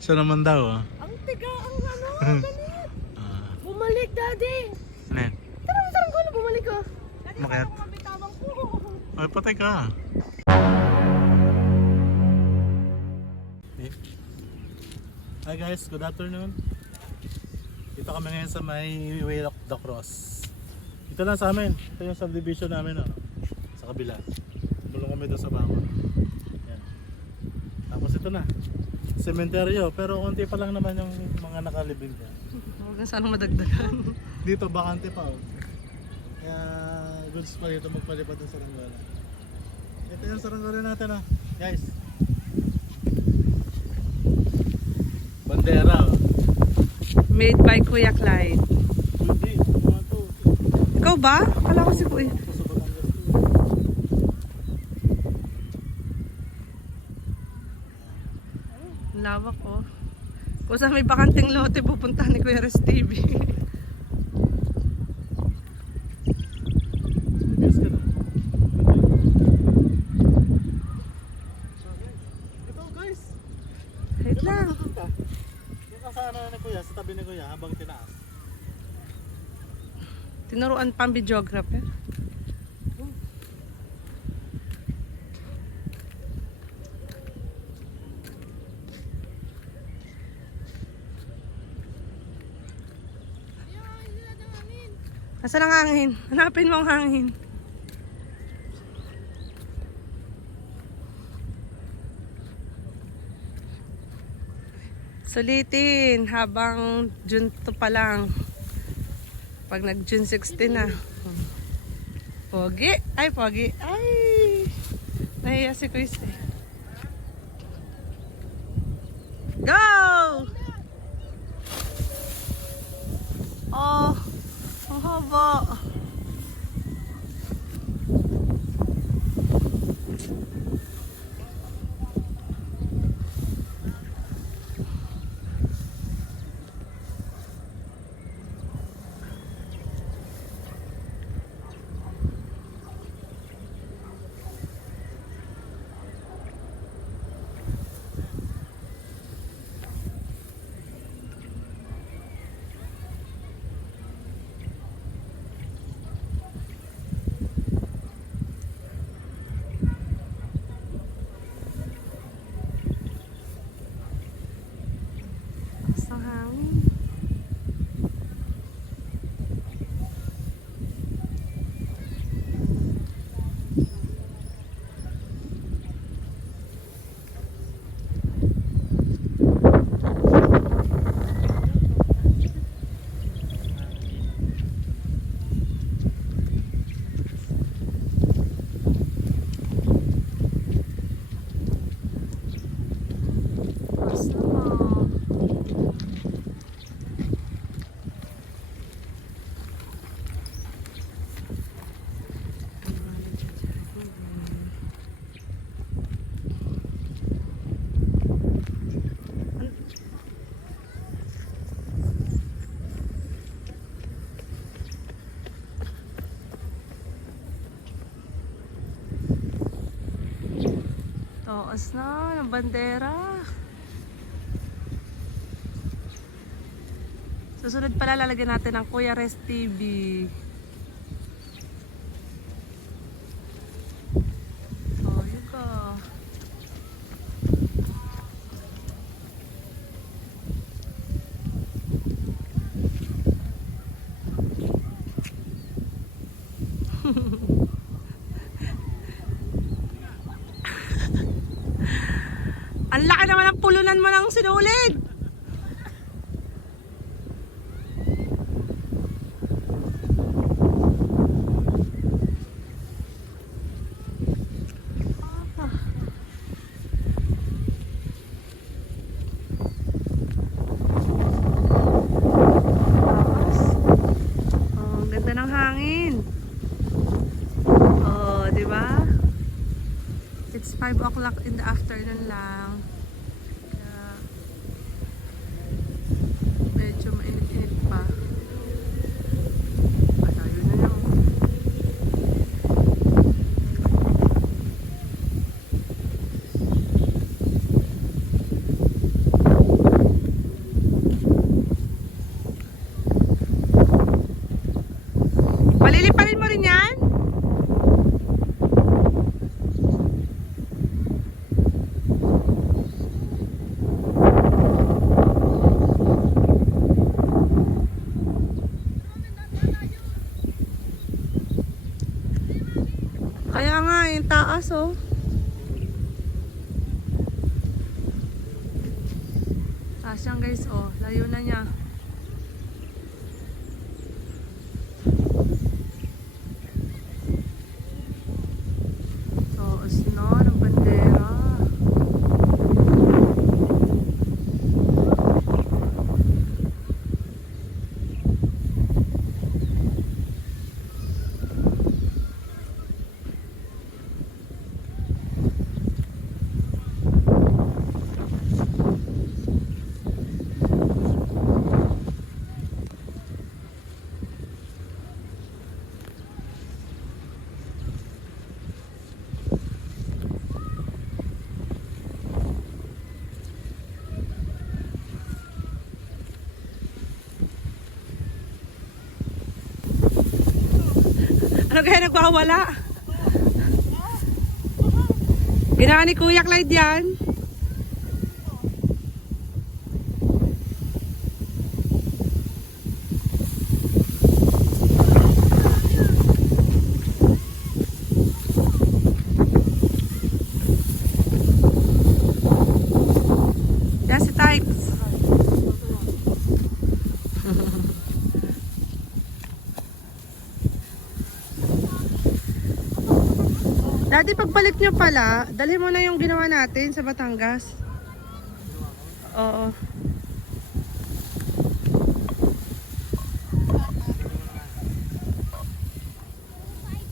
Siya naman daw. Ang tiga, ang galit. Bumalik, Daddy. Ano yan? Tara ko na bumalik ko. Umakyat? Ay, patay ka. Hi guys, good afternoon. Dito kami ngayon sa may Way of the Cross. Ito lang sa amin. Ito yung subdivision namin, sa kabila. Tulong kami doon sa bawah. Yan. Tapos ito na. Sementeryo, pero konti pa lang naman yung mga nakalibing dyan. Huwag na sanang madagdagan. Dito bakante pa. Kaya goods pa dito magpalipad ng saranggola. Ito yung saranggola natin, guys. Bandera. Made by Kuya Clyde. Hindi, mga to. Ikaw ba? Kala ko si Kuya. Ito sa Batangas to. Lawak oh. Kung saan may bakanting lote, pupunta ni Kuya Res TV. Yes ka na. Ito guys. Wait lang. Yung kasana ni Kuya, sa tabi ni Kuya habang tinaas. Tinuruan pang videographer. Nasaan ang hangin? Hanapin mo ang hangin. Sulitin habang June 2 pa lang. Pag nag June 16 na. Pogi. Ay, pogi. Ay. Nahiya si Chris eh. Go! Oh. Ang haba. Sa hangin. Taas na ng bandera. Susunod pala lalagyan natin ang Kuya Res TV. Oh, yun ka. Ang laki naman ang pulunan mo ng sinulid. Oh, ganda ng hangin. Oh, di ba? It's 5 o'clock in the afternoon lang. Kaya medyo mainit-init pa. Malayo na lang. taas oh. Taas yan guys oh. Layo na niya. Taas na ng bandera. Ano kaya nagwawala? Ginawa ni Kuya Clyde yan. Yan si Tykes. Dati pagbalik nyo pala, dalhin mo na yung ginawa natin sa Batangas. Oo.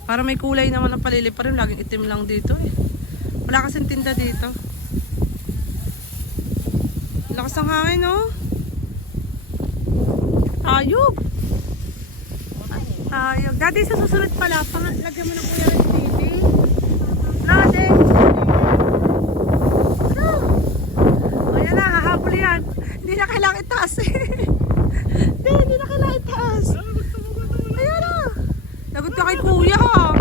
Para may kulay naman ang palili pa rin. Laging itim lang dito eh. Wala kasing tinda dito. Lakas ng hangin no? Ayog! Ayog. Dati sa susunod pala, lagyan mo ng Kuya Red TV. Natin! Ano? O yan na, hahabol yan. Hindi na kailangan itaas eh. Hindi na kailangan itaas. Ayan na. Lagot ka kay Kuya ha.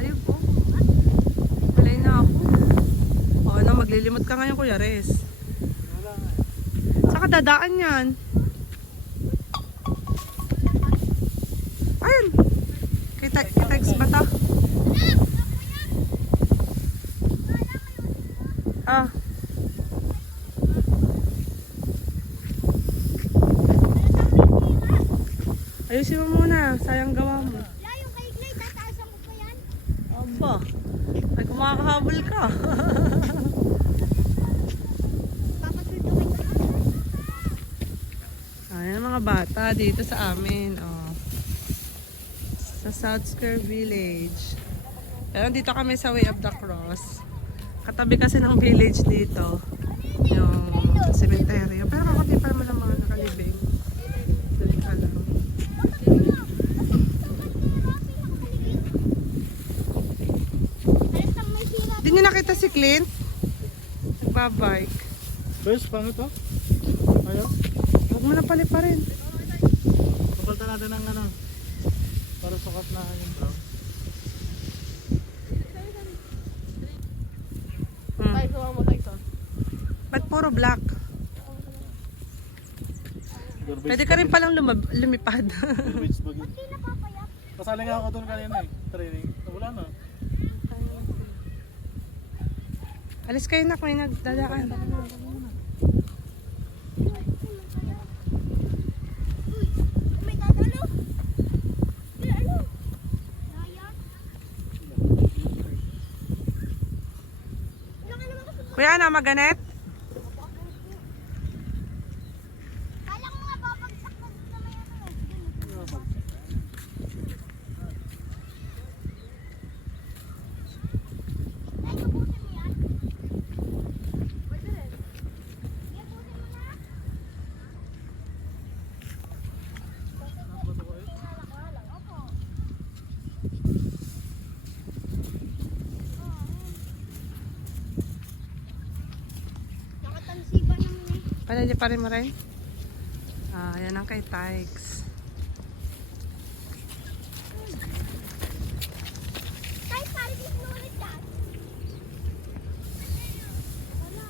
Ayog po. Walay na ako. O ano, maglilimot ka ngayon Kuya Res. Saka dadaan yan. Ayun. Kita ba ito? Ah. Ayusin mo muna. Sayang gawa mo. Layo kay Clay, tataasan mo pa yan? Aba. Ay kumakahabol ka. Papasuldo kay Clay. Ayan mga bata dito sa amin. Oh. Sa South Square Village. Pero dito kami sa Way of the Cross. Katabi kasi ng village dito. Yung cemetery. Pero kakati pa naman ang mga nakalibing. Dali ka lang. Alas lang may sira. Hindi nyo nakita si Clint? Nagbabike. First, paano to? Ayaw? Huwag mo na pali pa rin. Kapalta natin ng ano. Para sukat na yung brown. Ay, sumama mo ito. Ba't puro black? Pwede ka rin palang lumipad. Garbage bag yun. Kasali nga ako doon kanina eh. Training. Wala na. Alis kayo na kung may nagdadaan. May dadalo. May ano? Naya? Ilang ano mga susunod? Kuya, ano, maganet? Kala ko nga babagsak na dito na may ano eh. Ganun. Ay, kabutin mo yan. Pwede rin. Yan, butin mo na. Opo. Nakatansiban naman eh. Pwede pa rin mo rin? Ah, yan ang kay Tykes. Kahit parang inulit yan. Wala.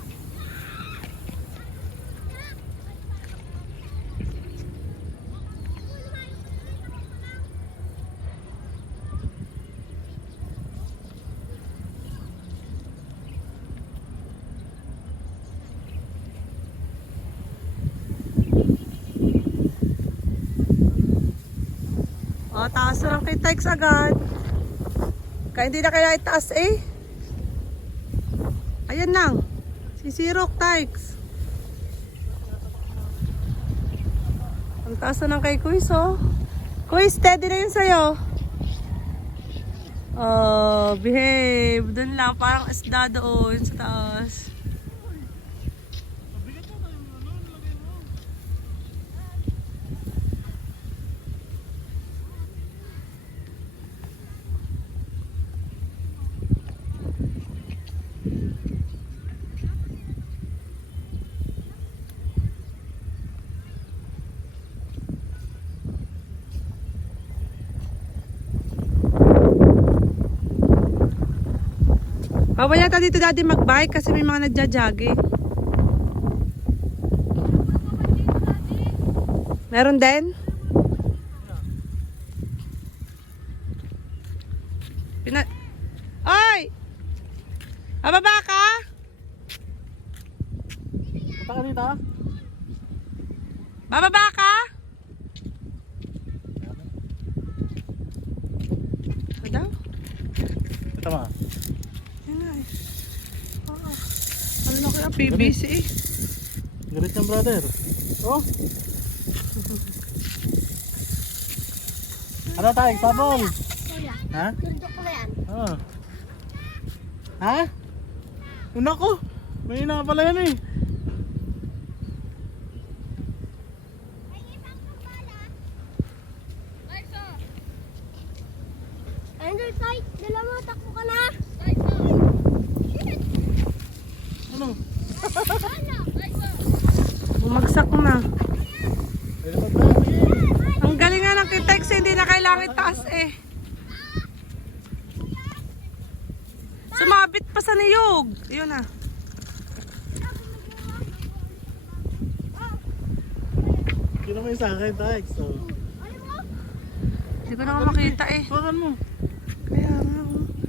Taas na lang kay Tykes agad. Kaya hindi na kailangan itaas eh. Ayan lang. Sisirok, Tykes. Ang taas na lang kay Kuis, oh. Kuis, steady na yun sa'yo. Oh, behave. Doon lang, parang isda doon sa taas. Bawal yata dito daddy magbike kasi may mga nagja-jogging. Meron din? Oy! Bababa ka? Punta ka dito. Bababa ka? Ano daw? Ito ma. Yan nga eh. Oo. Ano na kaya PVC eh. Galit ng brother. Oh. Ano tayo? Sabol. Kuya, Ha? tuldok ko na yan. Oh. Ha? Una ko. May ina pala yan eh. Andrew, Tay, dala mo, takbo ka na. Ano? Bumagsak na. Pwede pa tayo. Ang galing nga ng kitex, hindi na kailangan itaas eh. Sumabit pa sa niyog. Yun na. Kino mo yung sa akin, Tax. So, Hindi ko na makita eh. hawakan mo. Kaya nga.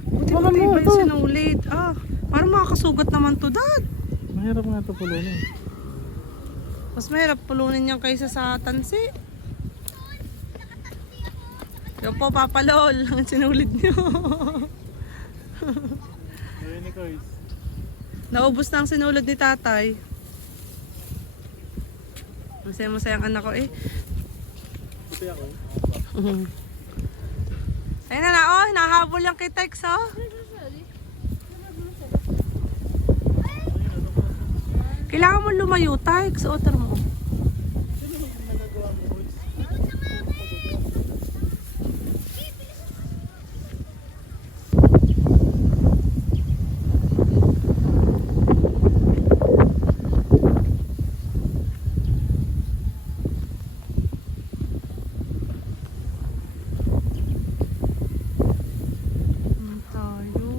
Buti Hawakan buti mo, ba ito. yung sinulit? Ah, parang makakasugat naman to, Dad. Mahirap nga ito pulunin. Mas mahirap pulunin yan kaysa sa tansi. Yan po, Papa Lol. Ang sinulit niyo. Ayun ni Kois. Naubos na ang sinulad ni tatay. Masaya-masaya ang anak ko eh. Buti ako. Ayun na na, oh. Nahabol yung kay Tex, oh. Kailangan mo lumayo, Tex. O, tara mo. Tayo.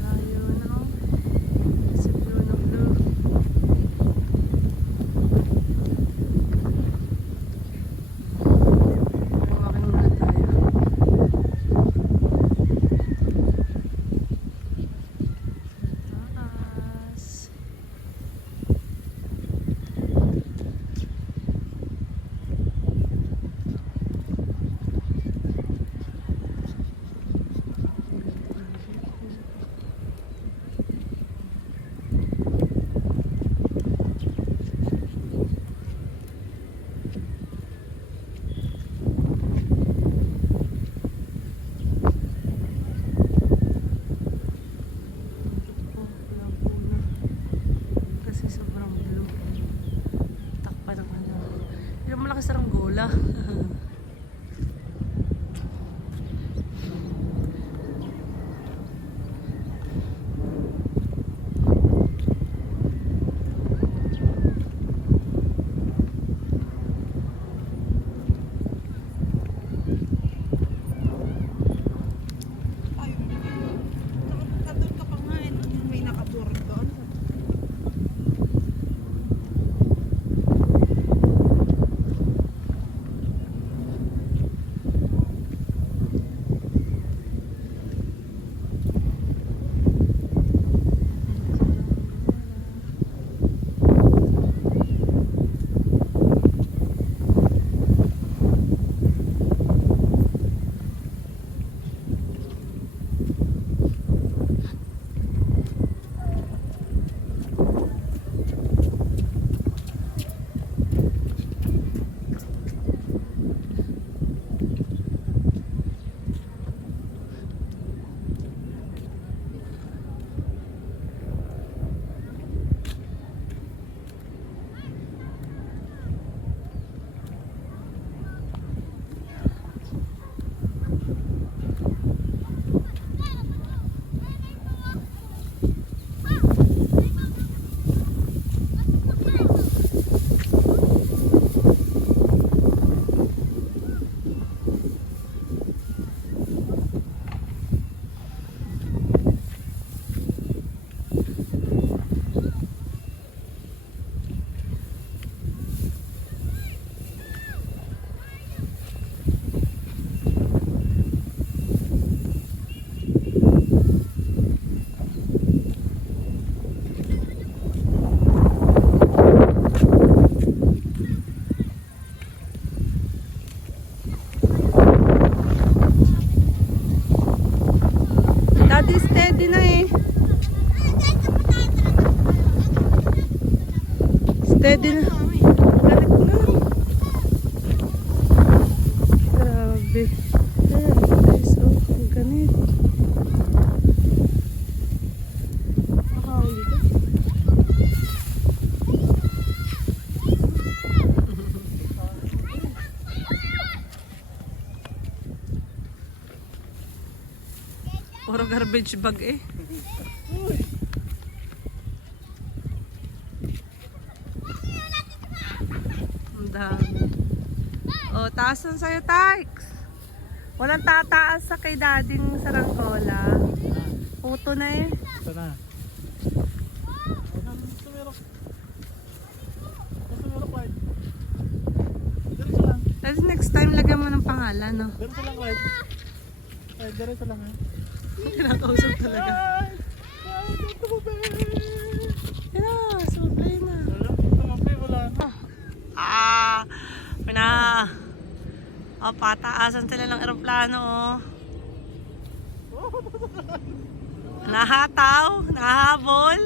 Layo na, oh. Sa blue na blue. Daddy, steady na eh. Steady na. Balik na. Grabe. Ayan guys, oh, ang ganit. Nakahuli dito. Puro garbage bag eh. Ang dami. O, taas na sa'yo, Tykes. Walang tataas sa kay dading saranggola. Puto na eh. Ito na. Tumirok. Tumirok, White. Diretso lang. Tapos next time, lagyan mo ng pangalan, no? Diretso lang, White. Ay, diretso lang, ha? Kinakausap talaga. Ay, dito mo, babe. Kaya, sublay na. Wala, tumapi, wala na. Pina. O, pataasan sila ng eroplano, oh. Nahataw, nahabol.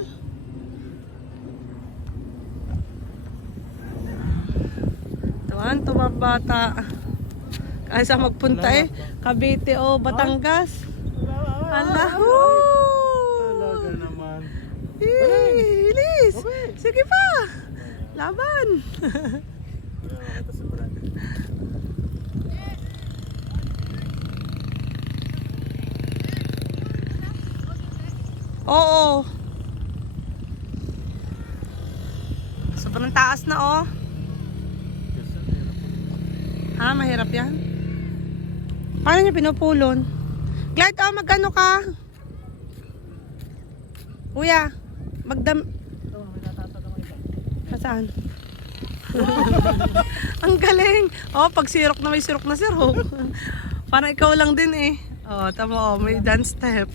Tuwan, tumabata. Kaya sa magpunta eh. Cavite o Batangas. Allah. Talaga naman. Ilis. Sige pa. Laban. Wala makita si Brad. Oo. Sobrang taas na oh. Ha, mahirap yan? Paano nyo pinupulon? Glide, oh, magano ka? Kuya, magdam... Saan? Ang galing! Oh, pag sirok na may sirok na sirok. Parang ikaw lang din eh. Oh, tamo, oh, may dance step.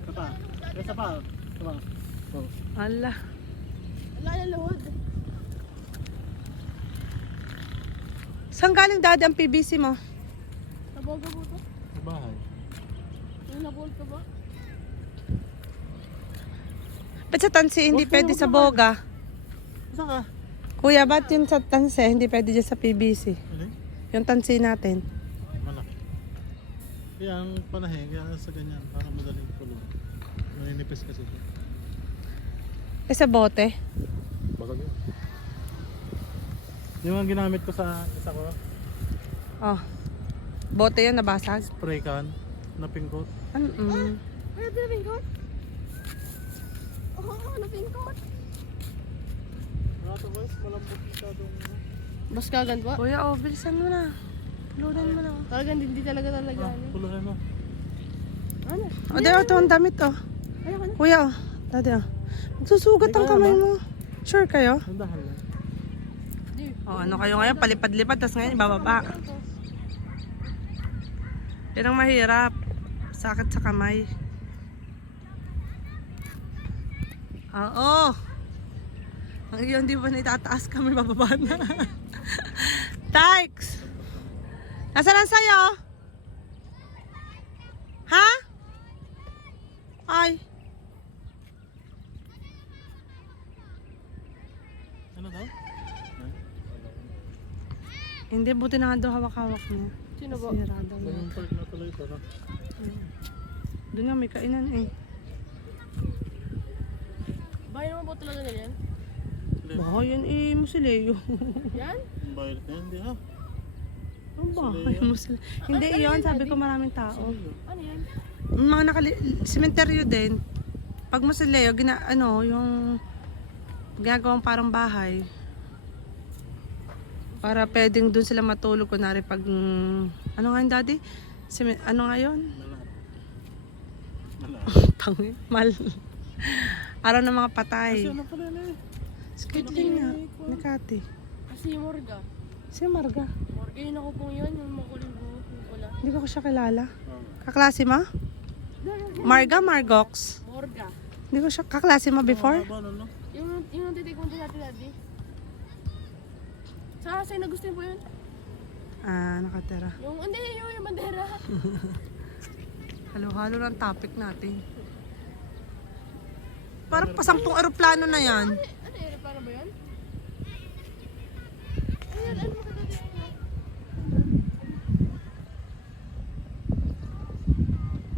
Isa pa. Isa pa. Isa pa. Oh. Ala. Wala na load. Saan galing dati ang PVC mo? Naboga mo to? Sa bahay. Yung nabold ka ba? Ba't sa tansi hindi pwede sa boga? Isa ka. Kuya, ba't yun sa tansi hindi pwede dyan sa PVC? Ano? Yung tansi natin. Malaki. Kaya ang panahe, kaya sa ganyan, para madaling kulong. Naninipis kasi siya. Eh sa bote? Bakal yun. Yung ang ginamit ko sa isa ko, Oh. Bote yun, nabasag. spray can na pingkot. Ano? Ay, ito na pingkot? Oo, ano pingkot? Wala to boys, malambot masyadong. Mas kagan ba? Kuya, oh, bilisan mo na. Pulunan mo na. Talagang hindi talaga. Puluhan mo. Ano? O, di, ito ang damit, oh. Ayoko na. Kuya, oh. Dati, oh. Magsusugat ang kamay mo. Sure kayo? Nandahan lang. Oh, ano kayo ngayon? Palipad-lipad, tapos ngayon ibababa. Yan ang mahirap. Sakit sa kamay. Oo. Ang iyon, di ba na itataas kami, bababa na. Tykes! Nasaan ang sayo? Ha? Ay. Ano daw? Hindi, buti na nga daw hawak-hawak niya. Sino ba? Sira daw niya. Yung park na tuloy ito, no? Doon nga may kainan eh. Bahay naman po talaga ganyan? Baka yan eh, musileo. Yan? Ang bayad na yan, hindi ha? Ang bahay musileo. Hindi iyon, sabi ko maraming tao. Ano yan? Mga sementeryo din. Pag musileo, yung ginagawang parang bahay. Para pwedeng doon sila matulog. Kunwari pag, ano nga yun daddy? Ano nga yun? Pangit. Araw ng mga patay. Kasi ano pala na eh? Skitling nga. Ni Kati. Kasi Morga. Si Marga. Morga yun ako pong yun, yung makuling buhok, yung pula. Hindi ko siya kilala. Kaklase mo? Margox. Morga. Hindi ko siya kaklase mo before? Ano, no? Yung titikman ko natin dati. Sa'yo nagustuhin po yun? Ah, nakatira. Yung, hindi, yung bandera. Halo-halo ng topic natin. Parang pasampung eroplano na yan. Ano, aeroplano ba yun? Ayan, ano makaganda yun?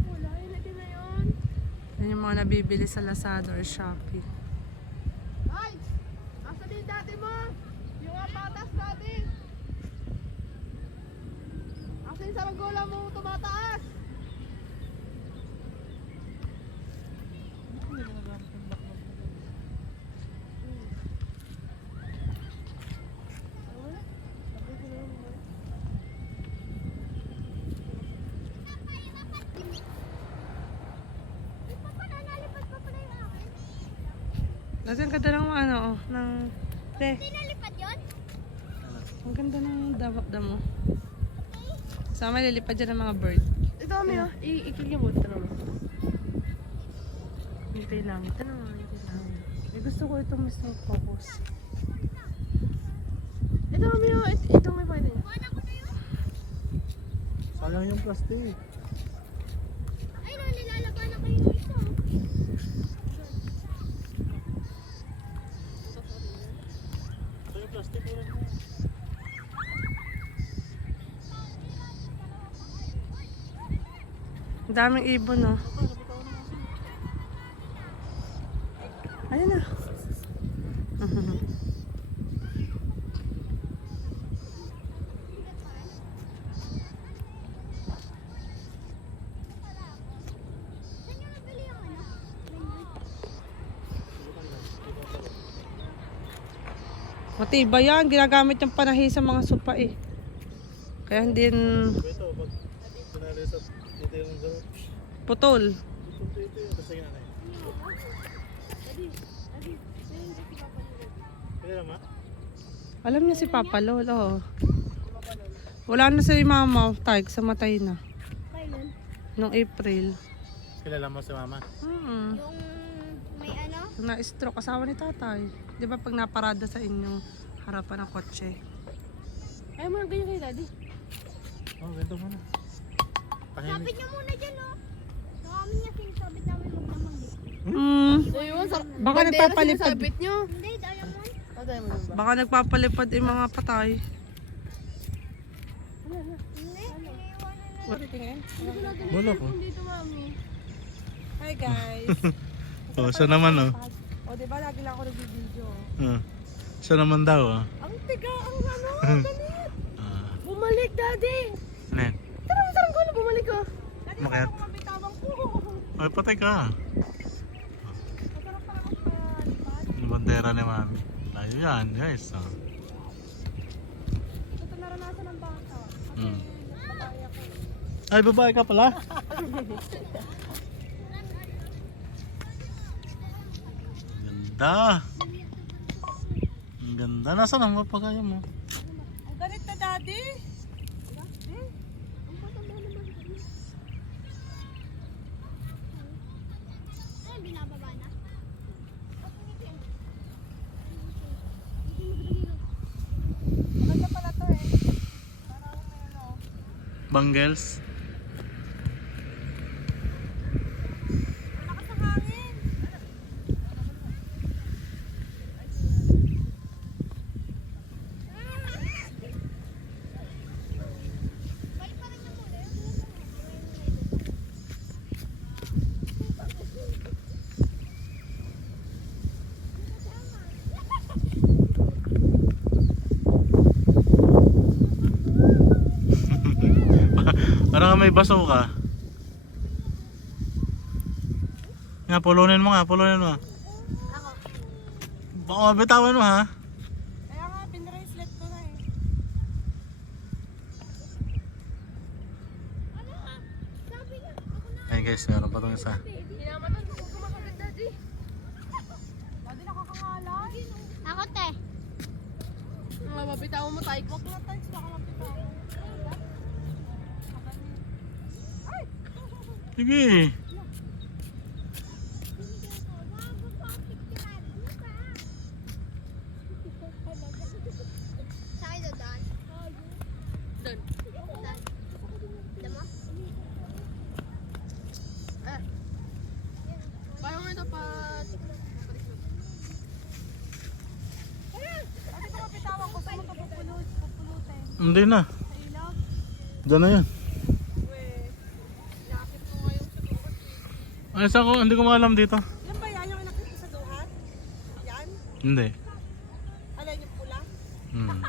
Wala, ilagay na yun. Yan yung mga nabibili sa Lazada or Shopee. Ay! Asa din dati mo? Yung mga patas dati. Asa yung saranggola mo tumataas? Dati ang ganda ng ano, oh, ng... Te, Nalipad yun? ang ganda ng damo. Sama lilipad dyan ng mga bird. Ito kami oh, ikilya mo. Ito naman. Hintay lang. Ito naman, hintay lang. Eh, gusto ko itong mas focus. Ito kami oh, ito may pwede. Sayang yung plastic. Ay, nilalaban na kayo ng isa. Ito yung plastic mo rin mo. Ang daming ibon, oh. Ayun na. Saan yung nabili yung ano? Matibay yan. Ginagamit yung panahi sa mga sopa eh. Kaya hindi Ito, pag sinali sa dito yung gano'n. putol. Ito yung kasi nga na yun. Kaya naman. Alam niya si Papa Lolo. Oh. Wala na si Mama. Tag sa matay na. Kailan? Noong April. Kilala mo si mama? Mm. Yung may ano? Na-stroke asawa ni tatay. Di ba pag naparada sa inyong harapan ng kotse? Ayaw mo na ganyan kay daddy. Oh, ganito mo na. Sabit Tahimik. niyo muna dyan oh. Sa amin niya sinasabit namin magdamag eh. Baka nagpapalipad. nyo? Hindi, diamond. Baka nagpapalipad yung mga patay. Hindi, iniiwanan na. Wala ko. Dito mami. Hi guys. Oh, siya naman oh. O di ba lagi lang ako nag-video. Siya naman daw oh. Ang tiga, ang ano, ganit. Ah, Bumalik daddy. ano yan? Sarang ko na bumalik oh. Makayat. Mabitawang ko. Ay, patay ka. Yung bandera ni mami. Tayo yan, guys. Oh. Ito naranasan ng bata. Mm. Ay, babae ka pala? Ganda. Ang ganda. Nasaan ang mapagaya mo? Ang galit na daddy. Ay, binababa na. Maganda pala to eh. Parang may ano. Bangles. Malakas ang hangin. Balik pa rin niya muna. Parang may baso ka. Nga, pulunin mo nga, pulunin mo. Ako. Baka mabitawan mo ha. Kaya nga, pinracelet ko na eh. Ano ka? Sabi niya, ako na. Ayun guys, meron pa itong isa. Hinamatan ko kung kumakagat daddy. Daddy nakakangalan. Ako te. Mabitawan mo tayo. Huwag na tayo, baka mapitawan. Sige. Saan kayo doon? Doon. Doon. Doon mo? Hindi na. Sa ilaw. Diyan na yan. Weh, nakakit mo ngayon sa duhat. Ay, saan ko? Hindi ko maalam dito. Yan ba yan yung inakit ko sa duhat? Yan? Hindi. Alay yung pula? Hmm.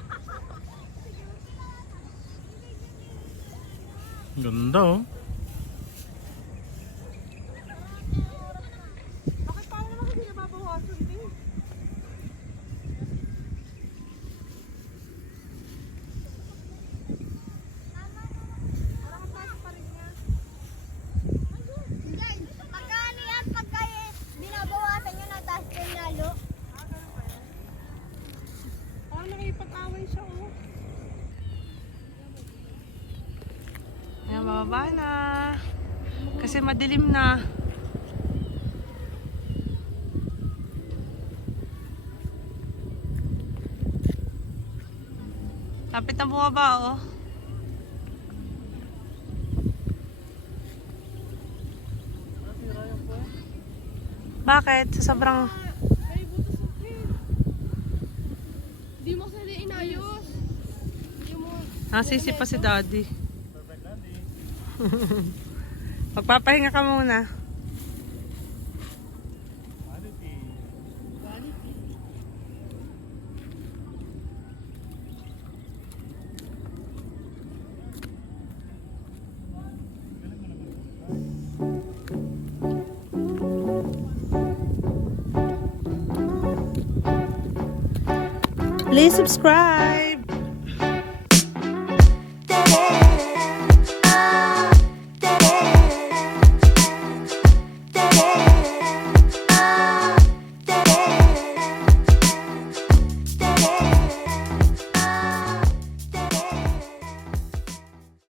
Ganda oh. Bakit parang naman hindi nababawasan din? Parang ang taas pa rin niya. Guys, pagka ano yan, pagka binabawasan nyo na taas yung lalo. Ah, ganun ba yun? Parang nakipag-away siya oh. Ayan, bababa na. Kasi madilim na. Lapit na bumaba oh. Bakit? Sa sobrang... May buto sa akin. Di mo kasi inayos. Di mo... Nasisi pa si Daddy. Perfect landing. Magpapahinga ka muna. Quality. Please subscribe!